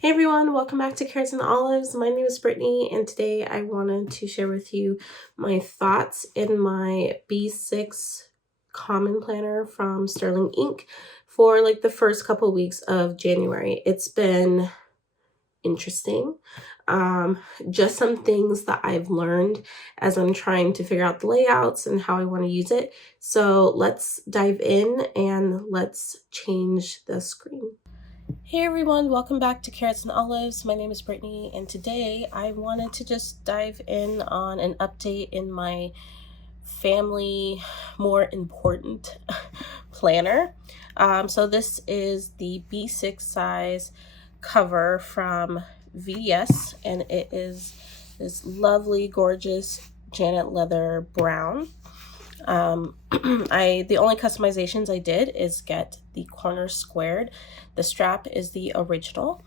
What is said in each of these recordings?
Hey everyone, welcome back to Carrots and Olives. My name is Brittany, and today I wanted to share with you my thoughts in my B6 Common Planner from Sterling Ink for like the first couple weeks of January. It's been interesting. Just some things that I've learned as I'm trying to figure out the layouts and how I want to use it. So let's dive in and let's change the screen. Hey everyone, welcome back to Carrots and Olives. My name is Brittany, and today I wanted to just dive in on an update in my family more important planner. So this is the B6 size cover from VS, and it is this lovely, gorgeous Janet leather brown. The only customizations I did is get the corners squared. The strap is the original.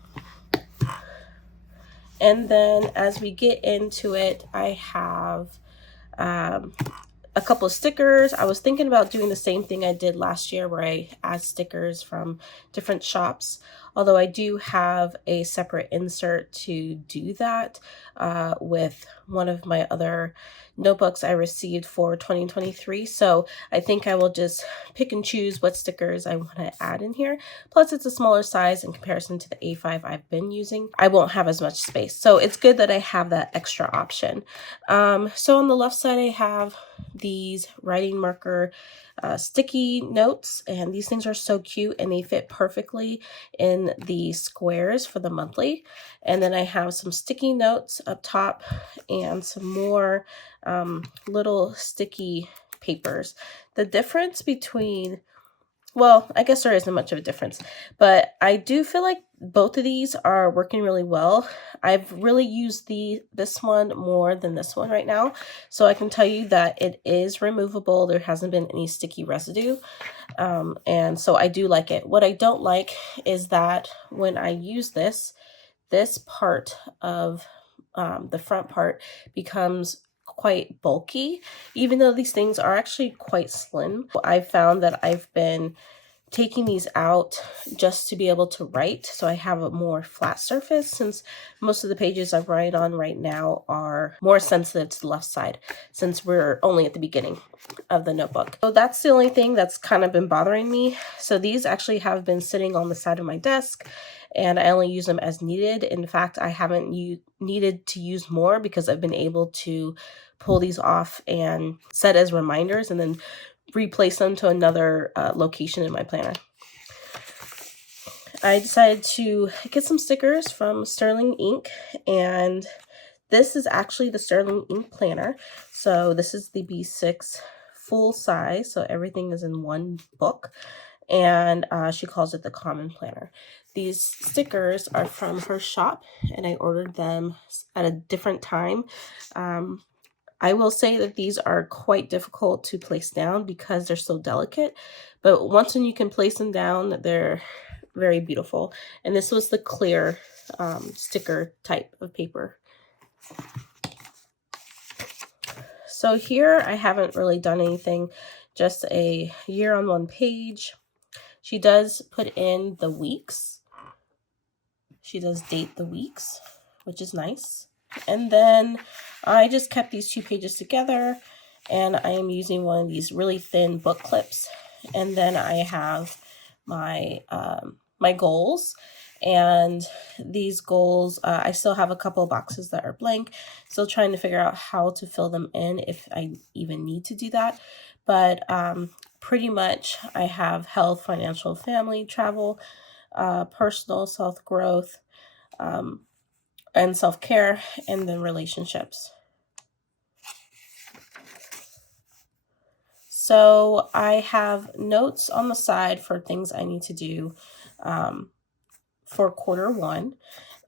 And then as we get into it, I have a couple of stickers. I was thinking about doing the same thing I did last year where I add stickers from different shops, although I do have a separate insert to do that with one of my other notebooks I received for 2023. So I think I will just pick and choose what stickers I want to add in here. Plus it's a smaller size in comparison to the A5 I've been using. I won't have as much space. So it's good that I have that extra option. So on the left side, I have these writing marker sticky notes, and these things are so cute and they fit perfectly in the squares for the monthly. And then I have some sticky notes up top and some more little sticky papers. The difference between, well, I guess there isn't much of a difference, but I do feel like both of these are working really well. I've really used this one more than this one right now, so I can tell you that it is removable. There hasn't been any sticky residue, and so I do like it. What I don't like is that when I use this part of the front part becomes quite bulky, even though these things are actually quite slim. I've found that I've been taking these out just to be able to write, so I have a more flat surface, since most of the pages I write on right now are more sensitive to the left side, since we're only at the beginning of the notebook. So that's the only thing that's kind of been bothering me. So these actually have been sitting on the side of my desk, and I only use them as needed. In fact, I haven't needed to use more because I've been able to pull these off and set as reminders and then replace them to another location in my planner. I decided to get some stickers from Sterling Ink, and this is actually the Sterling Ink planner. So this is the B6 full size, so everything is in one book, and she calls it the Common Planner. These stickers are from her shop, and I ordered them at a different time. I will say that these are quite difficult to place down because they're so delicate, but once when you can place them down, they're very beautiful. And this was the clear sticker type of paper. So here I haven't really done anything, just a year on one page. She does put in the weeks. She does date the weeks, which is nice. And then I just kept these two pages together, and I am using one of these really thin book clips. And then I have my my goals, and these goals, I still have a couple of boxes that are blank, still trying to figure out how to fill them in if I even need to do that. But pretty much I have health, financial, family, travel, personal, self-growth, and self-care, and then relationships. So I have notes on the side for things I need to do for Q1.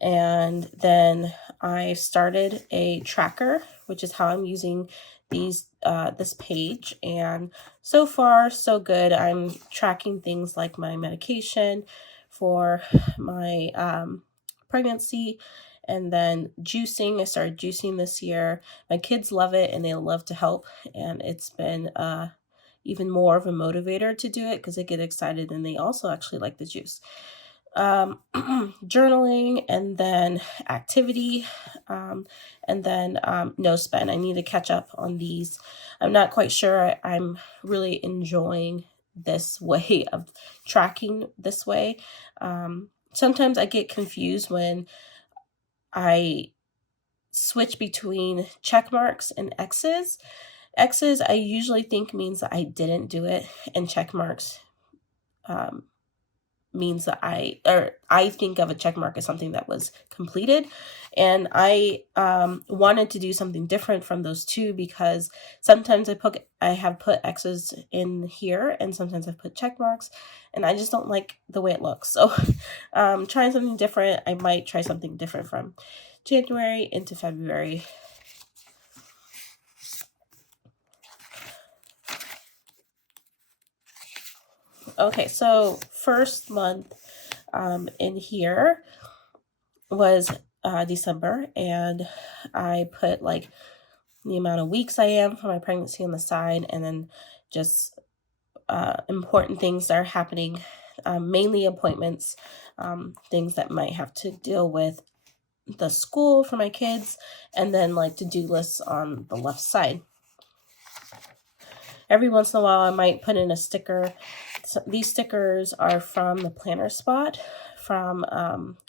And then I started a tracker, which is how I'm using this page. And so far, so good. I'm tracking things like my medication for my pregnancy, and then juicing. I started juicing this year. My kids love it and they love to help, and it's been even more of a motivator to do it because they get excited and they also actually like the juice. journaling, and then activity, and then no spend. I need to catch up on these. I'm not quite sure I'm really enjoying this way of tracking this way. Sometimes I get confused when I switch between check marks and X's. X's I usually think means that I didn't do it, and check marks means that I think of a check mark as something that was completed. And I wanted to do something different from those two, because sometimes I have put X's in here, and sometimes I've put check marks, and I just don't like the way it looks. So trying something different. I might try something different from January into February. Okay, so first month in here was December, and I put like the amount of weeks I am for my pregnancy on the side, and then just important things that are happening, mainly appointments, things that might have to deal with the school for my kids, and then like to-do lists on the left side. Every once in a while I might put in a sticker. So these stickers are from the planner spot, from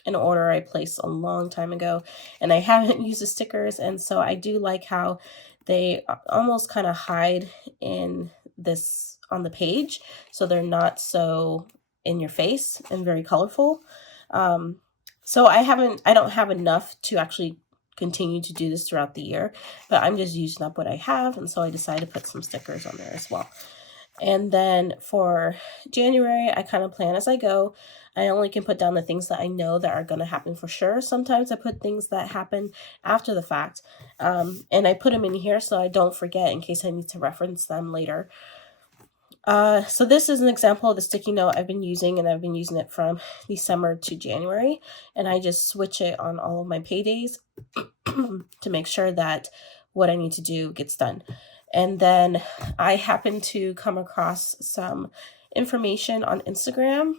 an order I placed a long time ago, and I haven't used the stickers, and so I do like how they almost kind of hide in this on the page, so they're not so in your face and very colorful. So I don't have enough to actually continue to do this throughout the year, but I'm just using up what I have, and so I decided to put some stickers on there as well. And then for January, I kind of plan as I go. I only can put down the things that I know that are going to happen for sure. Sometimes I put things that happen after the fact, and I put them in here so I don't forget in case I need to reference them later. So this is an example of the sticky note I've been using, and I've been using it from December to January, and I just switch it on all of my paydays to make sure that what I need to do gets done. And then I happened to come across some information on Instagram,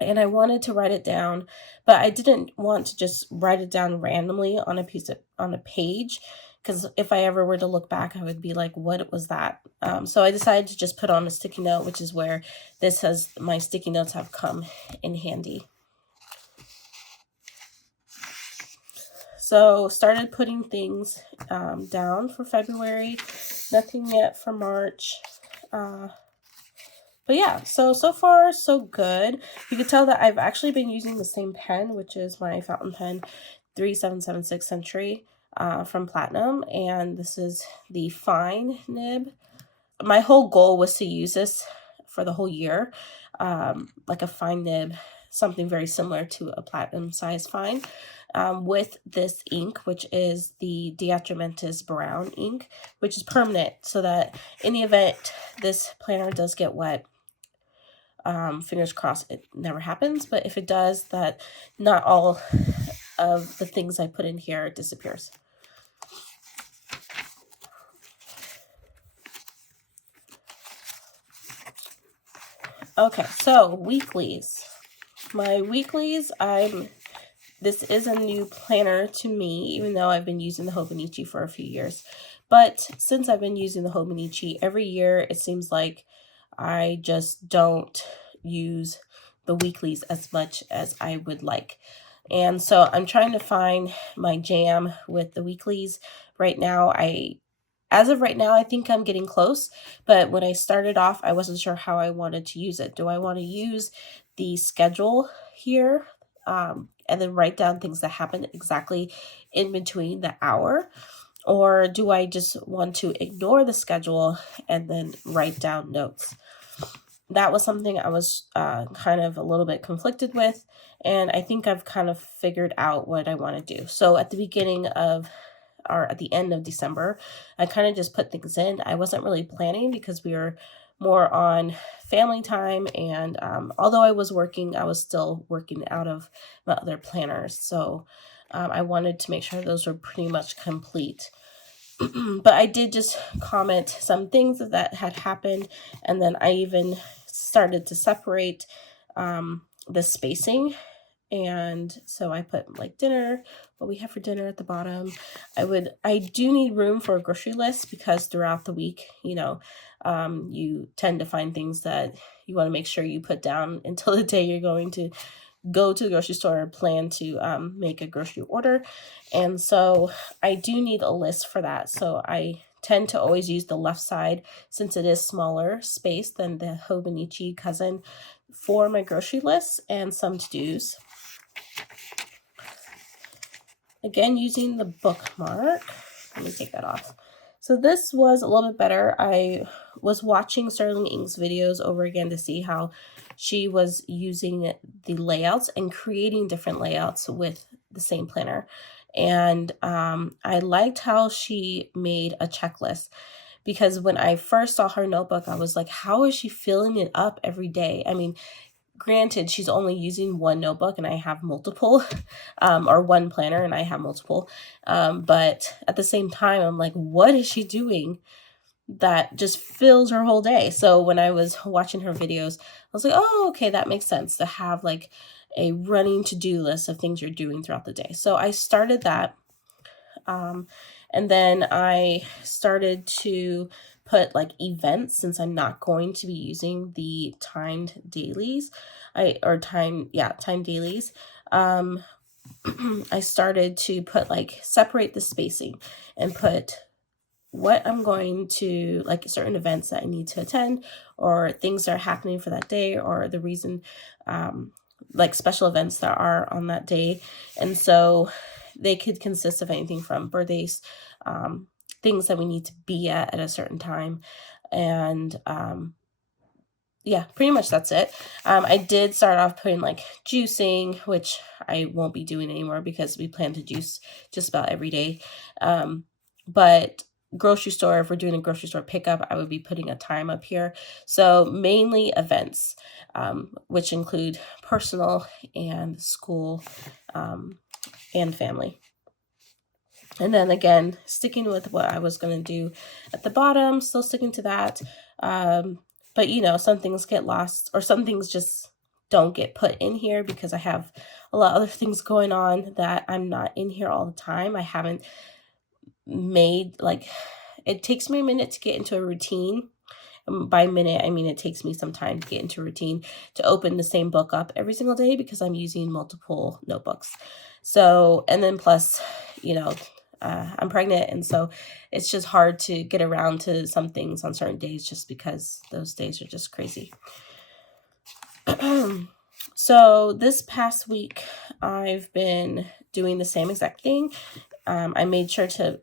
and I wanted to write it down, but I didn't want to just write it down randomly on a page, because if I ever were to look back, I would be like, what was that? So I decided to just put on a sticky note, which is where this has, my sticky notes have come in handy. So started putting things down for February, nothing yet for March. But yeah, so far so good. You can tell that I've actually been using the same pen, which is my fountain pen 3776 Century from Platinum, and this is the fine nib. My whole goal was to use this for the whole year, like a fine nib, something very similar to a platinum size fine, with this ink, which is the Diatramentis brown ink, which is permanent, so that in the event this planner does get wet, fingers crossed it never happens, but if it does, that not all of the things I put in here disappears. Okay, so weeklies. My weeklies, this is a new planner to me, even though I've been using the Hobonichi for a few years. But since I've been using the Hobonichi, every year it seems like I just don't use the weeklies as much as I would like. And so I'm trying to find my jam with the weeklies. Right now, as of right now, I think I'm getting close, but when I started off, I wasn't sure how I wanted to use it. Do I want to use the schedule here, and then write down things that happen exactly in between the hour? Or do I just want to ignore the schedule and then write down notes? That was something I was kind of a little bit conflicted with, and I think I've kind of figured out what I want to do. So at the beginning of, or at the end of December, I kind of just put things in. I wasn't really planning because we were more on family time, and although I was working, I was still working out of my other planners. So I wanted to make sure those were pretty much complete. But I did just comment some things that had happened, and then I even started to separate the spacing. And so I put like dinner, what we have for dinner at the bottom. I do need room for a grocery list because throughout the week, you know, you tend to find things that you want to make sure you put down until the day you're going to go to the grocery store or plan to make a grocery order. And so I do need a list for that. So I tend to always use the left side since it is smaller space than the Hobonichi cousin for my grocery lists and some to-dos. Again, using the bookmark. Let me take that off. So this was a little bit better. I was watching Sterling Ink's videos over again to see how she was using the layouts and creating different layouts with the same planner. And I liked how she made a checklist, because when I first saw her notebook, I was like, how is she filling it up every day? I mean, granted, she's only using one notebook and I have multiple, or one planner and I have multiple. But at the same time, I'm like, what is she doing that just fills her whole day? So when I was watching her videos, I was like, oh, okay, that makes sense to have like a running to-do list of things you're doing throughout the day. So I started that. And then I started to put like events, since I'm not going to be using the timed dailies. Timed dailies. I started to put like separate the spacing and put what I'm going to, like certain events that I need to attend or things that are happening for that day, or the reason, like special events that are on that day. And so they could consist of anything from birthdays, things that we need to be at a certain time. And yeah, pretty much that's it. I did start off putting like juicing, which I won't be doing anymore because we plan to juice just about every day. But grocery store, if we're doing a grocery store pickup, I would be putting a time up here. So mainly events, which include personal and school, and family. And then again, sticking with what I was going to do at the bottom, still sticking to that. But you know, some things get lost, or some things just don't get put in here because I have a lot of other things going on that I'm not in here all the time. I haven't made, like, it takes me a minute to get into a routine. By minute, I mean it takes me some time to get into a routine to open the same book up every single day because I'm using multiple notebooks. So, and then plus, you know, I'm pregnant, and so it's just hard to get around to some things on certain days just because those days are just crazy. So this past week, I've been doing the same exact thing. I made sure to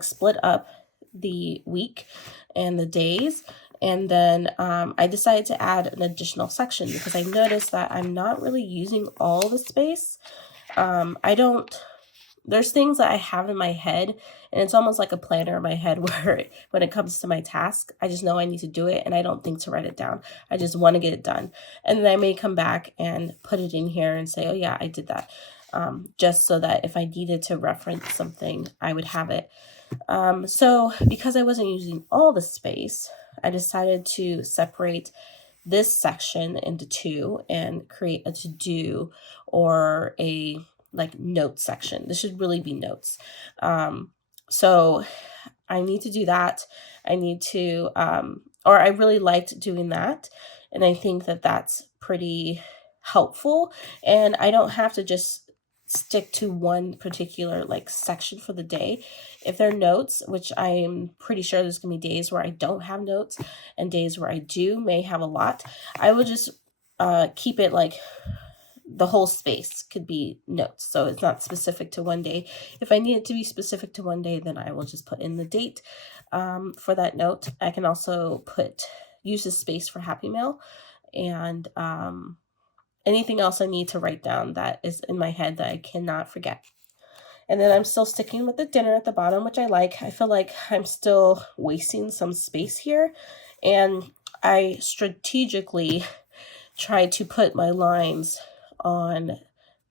split up the week and the days. And then I decided to add an additional section because I noticed that I'm not really using all the space. There's things that I have in my head, and it's almost like a planner in my head where when it comes to my task, I just know I need to do it and I don't think to write it down. I just want to get it done. And then I may come back and put it in here and say, oh yeah, I did that. Just so that if I needed to reference something, I would have it. So because I wasn't using all the space, I decided to separate this section into two and create a to-do or a like notes section. This should really be notes. So I need to do that. I need to, or I really liked doing that. And I think that that's pretty helpful. And I don't have to just stick to one particular like section for the day. If there are notes, which I'm pretty sure there's gonna be days where I don't have notes and days where I may have a lot, I will just keep it like the whole space could be notes. So it's not specific to one day. If I need it to be specific to one day, then I will just put in the date for that note. I can also use this space for Happy Mail and anything else I need to write down that is in my head that I cannot forget. And then I'm still sticking with the dinner at the bottom, which I like. I feel like I'm still wasting some space here. And I strategically try to put my lines on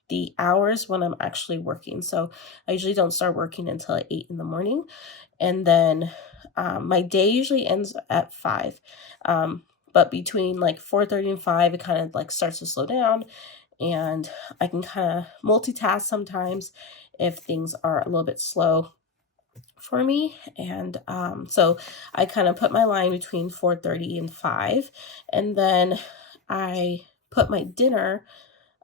the hours when I'm actually working. So I usually don't start working until 8 in the morning. And then my day usually ends at 5. but between like 4:30 and 5, it kind of like starts to slow down, and I can kind of multitask sometimes if things are a little bit slow for me. And so I kind of put my line between 4:30 and 5, and then I put my dinner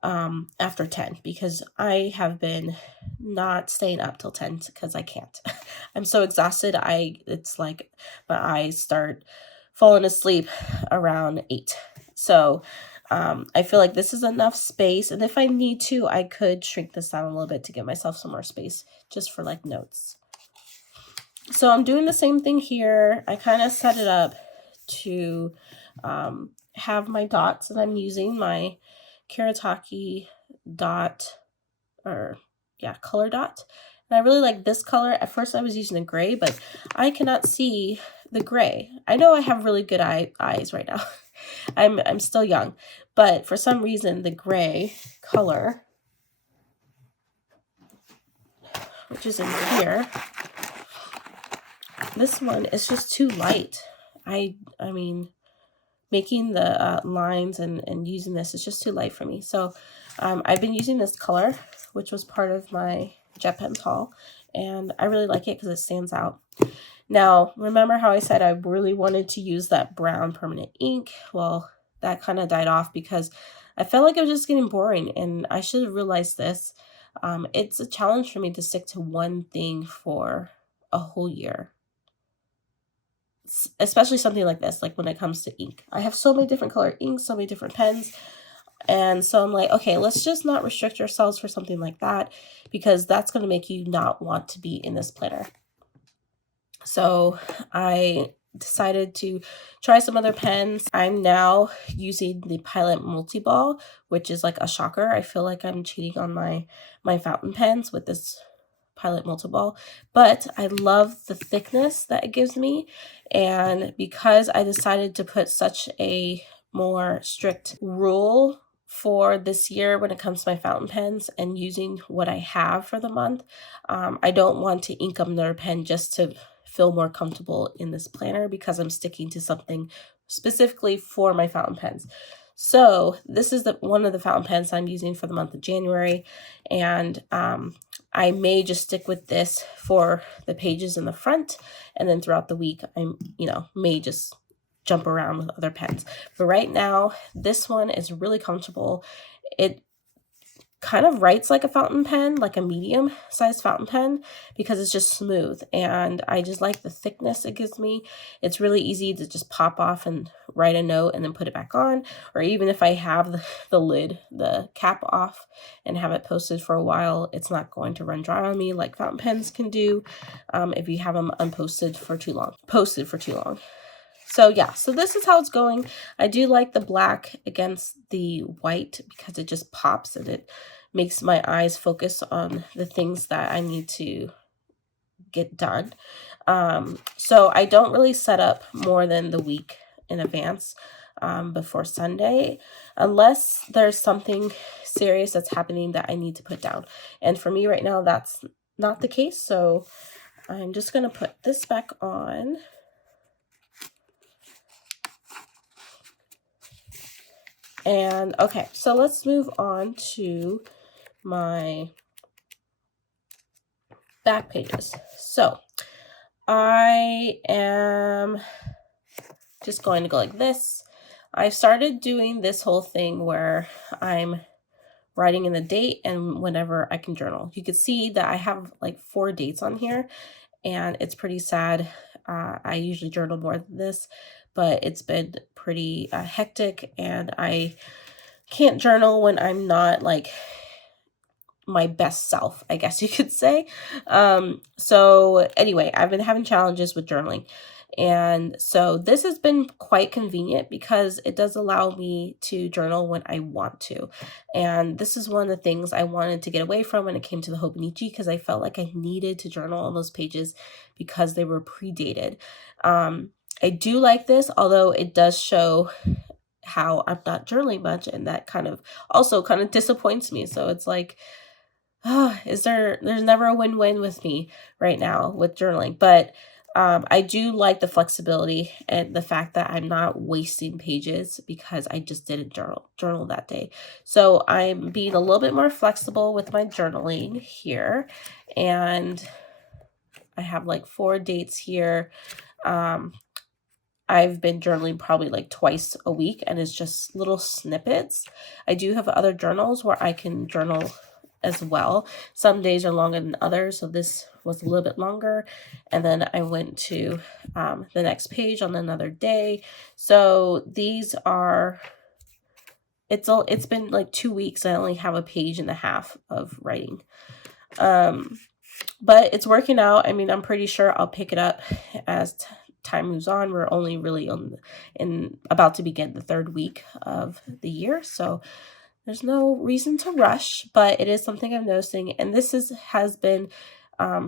after 10, because I have been not staying up till 10 because I can't. I'm so exhausted. It's like my eyes start falling asleep around 8. So I feel like this is enough space, and if I need to, I could shrink this down a little bit to give myself some more space just for like notes. So I'm doing the same thing here. I kind of set it up to have my dots, and I'm using my CarrotsandOlives dot, or yeah, color dot. And I really like this color. At first I was using the gray, but I cannot see the gray. I know I have really good eyes right now. I'm still young, but for some reason the gray color, which is in here, this one is just too light. I mean, making the lines and using this is just too light for me. So I've been using this color, which was part of my jet pen haul, and I really like it because it stands out. Now, remember how I said I really wanted to use that brown permanent ink? Well, that kind of died off because I felt like it was just getting boring, and I should have realized this. It's a challenge for me to stick to one thing for a whole year, especially something like this, like when it comes to ink. I have so many different color inks, so many different pens, and so I'm like, okay, let's just not restrict ourselves for something like that, because that's going to make you not want to be in this planner. So I decided to try some other pens. I'm now using the Pilot Multiball, which is like a shocker. I feel like I'm cheating on my fountain pens with this Pilot Multiball, but I love the thickness that it gives me. And because I decided to put such a more strict rule for this year when it comes to my fountain pens and using what I have for the month, I don't want to ink up another pen just to feel more comfortable in this planner, because I'm sticking to something specifically for my fountain pens. So this is one of the fountain pens I'm using for the month of January, and I may just stick with this for the pages in the front, and then throughout the week I may just jump around with other pens. But right now this one is really comfortable. It kind of writes like a fountain pen, like a medium sized fountain pen, because it's just smooth, and I just like the thickness it gives me. It's really easy to just pop off and write a note and then put it back on, or even if I have the lid, the cap off, and have it posted for a while, it's not going to run dry on me like fountain pens can do if you have them posted for too long. So yeah, so this is how it's going. I do like the black against the white because it just pops and it makes my eyes focus on the things that I need to get done. So I don't really set up more than the week in advance before Sunday, unless there's something serious that's happening that I need to put down. And for me right now, that's not the case. So I'm just going to put this back on. And okay, so let's move on to my back pages. So I am just going to go like this. I've started doing this whole thing where I'm writing in the date and whenever I can journal. You can see that I have like 4 dates on here, and it's pretty sad. I usually journal more than this, but it's been pretty hectic, and I can't journal when I'm not like my best self, I guess you could say. So anyway, I've been having challenges with journaling, and so this has been quite convenient because it does allow me to journal when I want to. And this is one of the things I wanted to get away from when it came to the Hobonichi, because I felt like I needed to journal on those pages because they were predated. I do like this, although it does show how I'm not journaling much, and that kind of also kind of disappoints me. So it's like, there's never a win-win with me right now with journaling. But I do like the flexibility and the fact that I'm not wasting pages because I just didn't journal that day. So I'm being a little bit more flexible with my journaling here, and I have like 4 dates here. I've been journaling probably like twice a week, and it's just little snippets. I do have other journals where I can journal as well. Some days are longer than others, so this was a little bit longer. And then I went to the next page on another day. So these are, it's been like 2 weeks. I only have a page and a half of writing. But it's working out. I mean, I'm pretty sure I'll pick it up as time moves on. We're only really about to begin the 3rd week of the year, so there's no reason to rush, but it is something I'm noticing, and this has been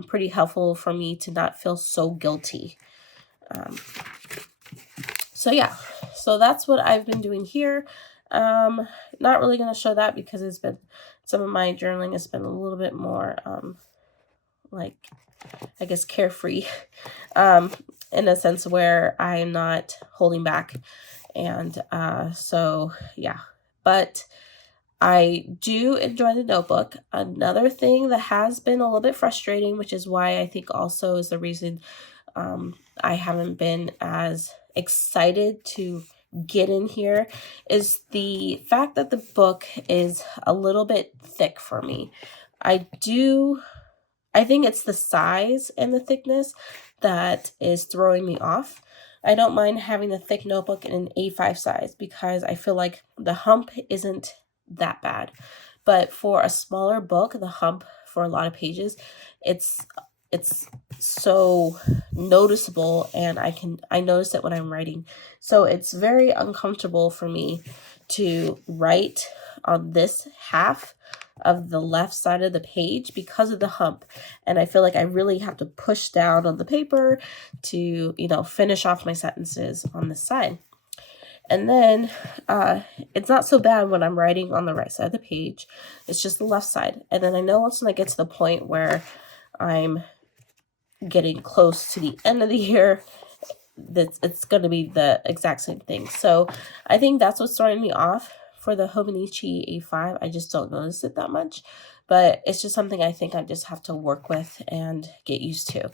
pretty helpful for me to not feel so guilty. So yeah, so that's what I've been doing here. Not really going to show that because it's been, some of my journaling has been a little bit more like, I guess, carefree, in a sense where I'm not holding back. And so yeah, but I do enjoy the notebook. Another thing that has been a little bit frustrating, which is why I think also is the reason I haven't been as excited to get in here, is the fact that the book is a little bit thick for me. I think it's the size and the thickness that is throwing me off. I don't mind having a thick notebook in an A5 size because I feel like the hump isn't that bad. But for a smaller book, the hump for a lot of pages, it's so noticeable, and I notice it when I'm writing. So it's very uncomfortable for me to write on this half of the left side of the page because of the hump, and I feel like I really have to push down on the paper to, you know, finish off my sentences on this side. And then it's not so bad when I'm writing on the right side of the page. It's just the left side. And then I know once when I get to the point where I'm getting close to the end of the year, that it's going to be the exact same thing. So I think that's what's throwing me off for the Hobonichi A5. I just don't notice it that much, but it's just something I think I just have to work with and get used to.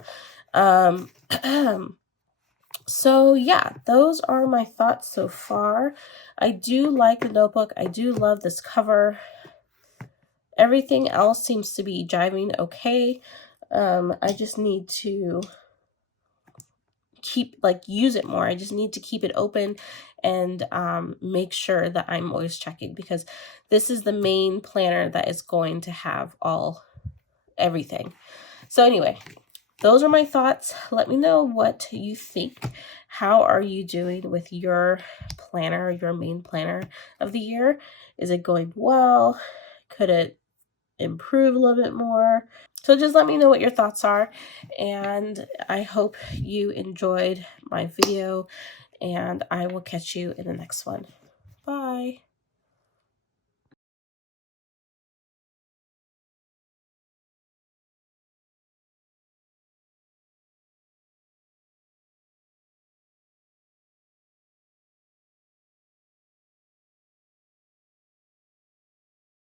So yeah, those are my thoughts so far. I do like the notebook. I do love this cover. Everything else seems to be jiving okay. I just need to use it more. I just need to keep it open and make sure that I'm always checking, because this is the main planner that is going to have everything. So anyway, those are my thoughts. Let me know what you think. How are you doing with your planner, your main planner of the year? Is it going well? Could it improve a little bit more? So just let me know what your thoughts are, and I hope you enjoyed my video, and I will catch you in the next one. Bye.